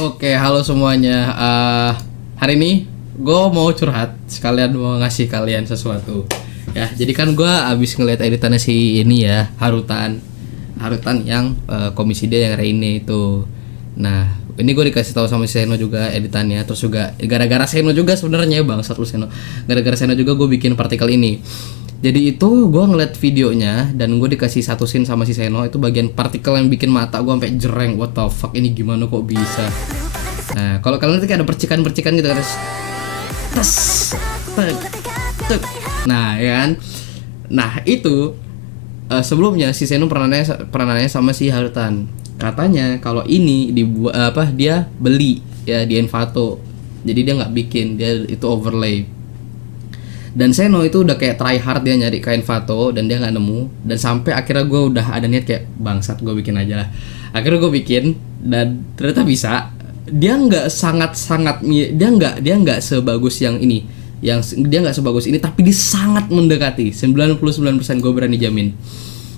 Oke, halo semuanya. Hari ini gue mau curhat, sekalian mau ngasih kalian sesuatu. Ya, jadi kan gue abis ngeliat editannya si ini ya, Harutan yang komisi D yang Reine itu. Nah, ini gue dikasih tahu sama si Seno juga editannya, terus juga gara-gara Seno juga sebenarnya bang, satu Seno. Gara-gara Seno juga gue bikin partikel ini. Jadi itu gue ngeliat videonya dan gue dikasih satu scene sama si Seno, itu bagian partikel yang bikin mata gue sampai jereng. What the fuck, ini gimana kok bisa? Nah, kalau kalian nanti kayak ada percikan-percikan gitu kan, tes, tek, tek. Nah, ya kan. Nah, itu sebelumnya si Seno pernah nanya sama si Harutan. Katanya kalau ini dibuat dia beli ya di Envato. Jadi dia nggak bikin, dia itu overlay. Dan Seno itu udah kayak try hard dia nyari kain Vato dan dia nggak nemu, dan sampai akhirnya gue udah ada niat kayak bangsat gue bikin aja lah. Akhirnya gue bikin dan ternyata bisa. Dia nggak dia nggak sebagus yang ini, dia nggak sebagus ini, tapi dia sangat mendekati 99% gue berani jamin.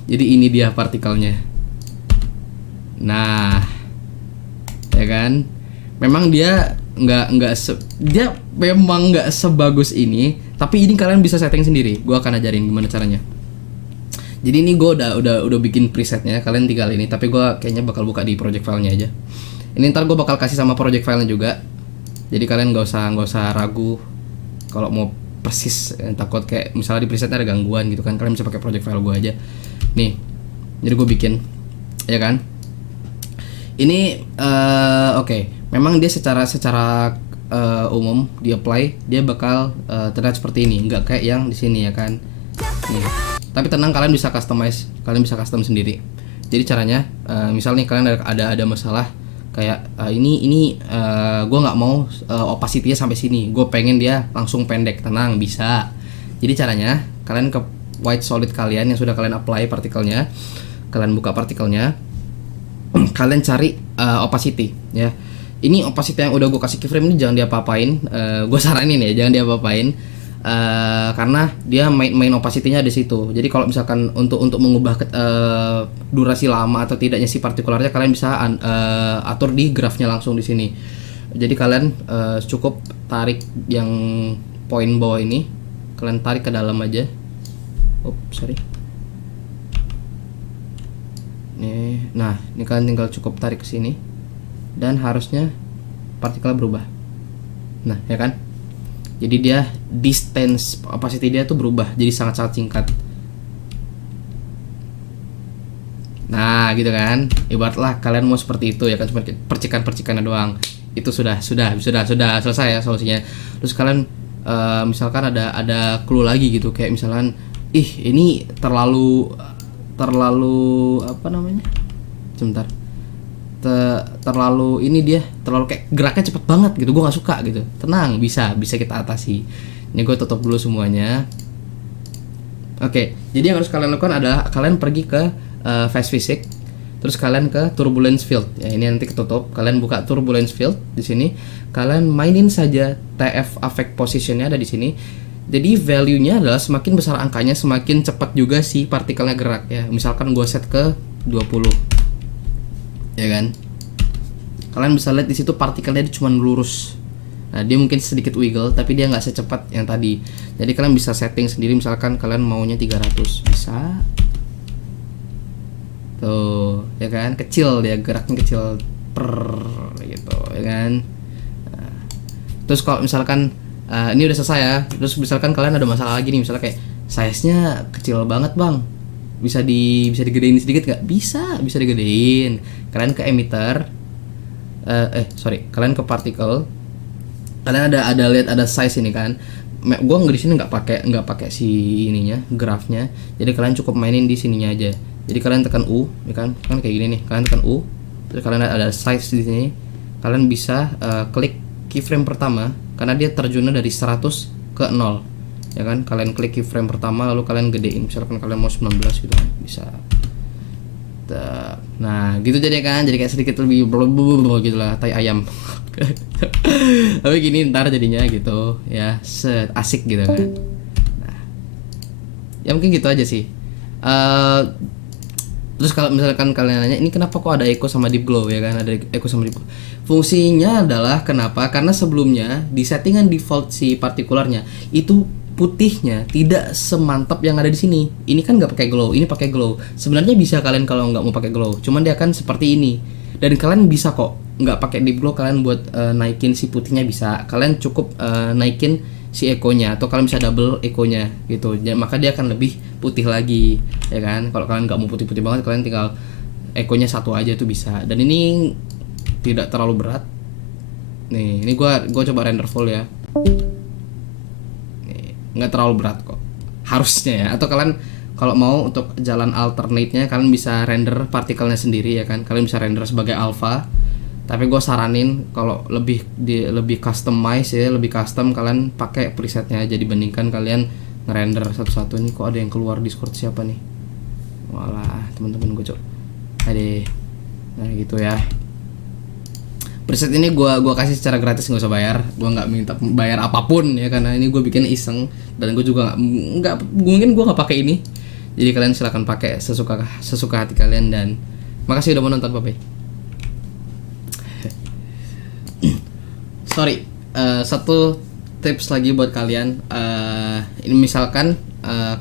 Jadi ini dia partikelnya. Nah, ya kan, memang dia dia memang nggak sebagus ini, tapi ini kalian bisa setting sendiri. Gue akan ajarin gimana caranya. Jadi ini gue udah bikin presetnya, kalian tinggal ini, tapi gue kayaknya bakal buka di project filenya aja. Ini ntar gue bakal kasih sama project filenya juga. Jadi kalian nggak usah ragu kalau mau persis, takut kayak misalnya di presetnya ada gangguan gitu kan, kalian bisa pakai project file gue aja. Nih, jadi gue bikin, ya kan. Ini oke. Memang dia secara umum di apply dia bakal terlihat seperti ini, nggak kayak yang di sini ya kan. Nih. Tapi tenang, kalian bisa customize, kalian bisa custom sendiri. Jadi caranya, misal nih kalian ada masalah kayak ini gue nggak mau opacity-nya sampai sini, gue pengen dia langsung pendek, tenang, bisa. Jadi caranya kalian ke white solid kalian yang sudah kalian apply partikelnya, kalian buka partikelnya, kalian cari opacity ya. Ini opacity yang udah gue kasih keyframe ini jangan diapa-apain, gue saranin ya jangan diapa-apain, karena dia main opacity-nya di situ. Jadi kalau misalkan untuk mengubah durasi lama atau tidaknya si partikularnya, kalian bisa atur di grafnya langsung di sini. Jadi kalian cukup tarik yang poin bawah ini, kalian tarik ke dalam aja. Nah, ini kalian tinggal cukup tarik ke sini dan harusnya partikel berubah. Nah, ya kan? Jadi dia distance opacity dia tuh berubah jadi sangat-sangat singkat. Nah, gitu kan? Ibaratlah kalian mau seperti itu ya kan, cuma percikan-percikannya doang. Itu sudah selesai ya solusinya. Terus kalian misalkan ada clue lagi gitu, kayak misalkan ini terlalu apa namanya? Sebentar. Terlalu ini dia terlalu kayak geraknya cepet banget gitu, gue nggak suka gitu. Tenang, bisa kita atasi. Ini gue tutup dulu semuanya. Oke, jadi yang harus kalian lakukan adalah kalian pergi ke phase physics, terus kalian ke turbulence field ya. Ini nanti ketutup, kalian buka turbulence field di sini, kalian mainin saja TF affect positionnya ada di sini. Jadi value-nya adalah semakin besar angkanya semakin cepat juga si partikelnya gerak ya. Misalkan gue set ke 20, ya kan. Kalian bisa lihat di situ partikelnya dia cuma lurus. Nah, dia mungkin sedikit wiggle tapi dia nggak secepat yang tadi. Jadi kalian bisa setting sendiri, misalkan kalian maunya 300 bisa. Tuh, ya kan, kecil dia geraknya kecil gitu, ya kan. Nah, terus kalau misalkan ini udah selesai ya, terus misalkan kalian ada masalah lagi nih, misalnya kayak size-nya kecil banget bang, bisa digedein sedikit nggak? Bisa digedein. Kalian ke emitter, kalian ke particle, kalian lihat ada size ini kan. Gue di sini nggak pakai si ininya grafnya, jadi kalian cukup mainin di sininya aja. Jadi kalian tekan U, ya kan kayak gini nih, kalian tekan U, terus kalian ada size di sini, kalian bisa klik keyframe pertama karena dia terjunnya dari 100 ke 0. Ya kan, kalian klik keyframe pertama lalu kalian gedein, misalkan kalian mau 19 gitu kan, bisa. Nah, gitu jadi kan, jadi kayak sedikit lebih gitu lah, tai ayam. Tapi gini ntar jadinya gitu ya, asik gitu kan. Nah, ya mungkin gitu aja sih. Terus kalau misalkan kalian nanya ini kenapa kok ada echo sama deep glow, ya kan, ada echo sama deep glow. Fungsinya adalah kenapa? Karena sebelumnya di settingan default si partikularnya itu putihnya tidak semantap yang ada di sini. Ini kan nggak pakai glow, ini pakai glow. Sebenarnya bisa kalian kalau nggak mau pakai glow, cuman dia akan seperti ini. Dan kalian bisa kok nggak pakai deep glow, kalian buat naikin si putihnya bisa. Kalian cukup naikin si echo-nya atau kalian bisa double echo-nya gitu. Ya, maka dia akan lebih putih lagi, ya kan. Kalau kalian nggak mau putih-putih banget, kalian tinggal echo-nya satu aja tuh bisa. Dan ini tidak terlalu berat. Nih, ini gua coba render full ya. Nih, nggak terlalu berat kok. Harusnya ya. Atau kalian kalau mau untuk jalan alternate-nya, kalian bisa render partikelnya sendiri, ya kan. Kalian bisa render sebagai alpha. Tapi gue saranin kalau lebih customize ya, lebih custom, kalian pakai presetnya aja dibandingkan kalian ngerender satu-satu. Nih kok ada yang keluar Discord, siapa nih? Walah, teman-teman gue, cok. Ade. Nah, gitu ya. Preset ini gua kasih secara gratis, nggak usah bayar. Gua nggak minta bayar apapun ya, karena ini gue bikin iseng dan gue juga nggak mungkin gue nggak pakai ini. Jadi kalian silahkan pakai sesuka hati kalian, dan makasih udah menonton, bye bye. Sorry, satu tips lagi buat kalian. Ini misalkan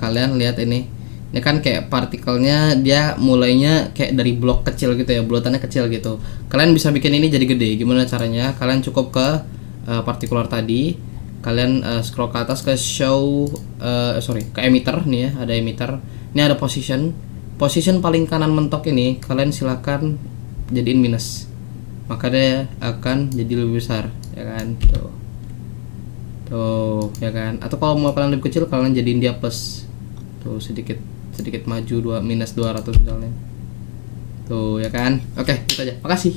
kalian lihat ini kan kayak partikelnya dia mulainya kayak dari blok kecil gitu ya, bulatannya kecil gitu. Kalian bisa bikin ini jadi gede. Gimana caranya? Kalian cukup ke partikular tadi, kalian scroll ke atas ke show, ke emitter nih ya, ada emitter. Ini ada position paling kanan mentok ini, kalian silakan jadiin minus. Maka dia akan jadi lebih besar, ya kan, tuh ya kan. Atau kalau mau kalian lebih kecil, kalian jadiin dia plus, tuh sedikit maju minus 200 misalnya, tuh ya kan. Oke, itu aja, makasih.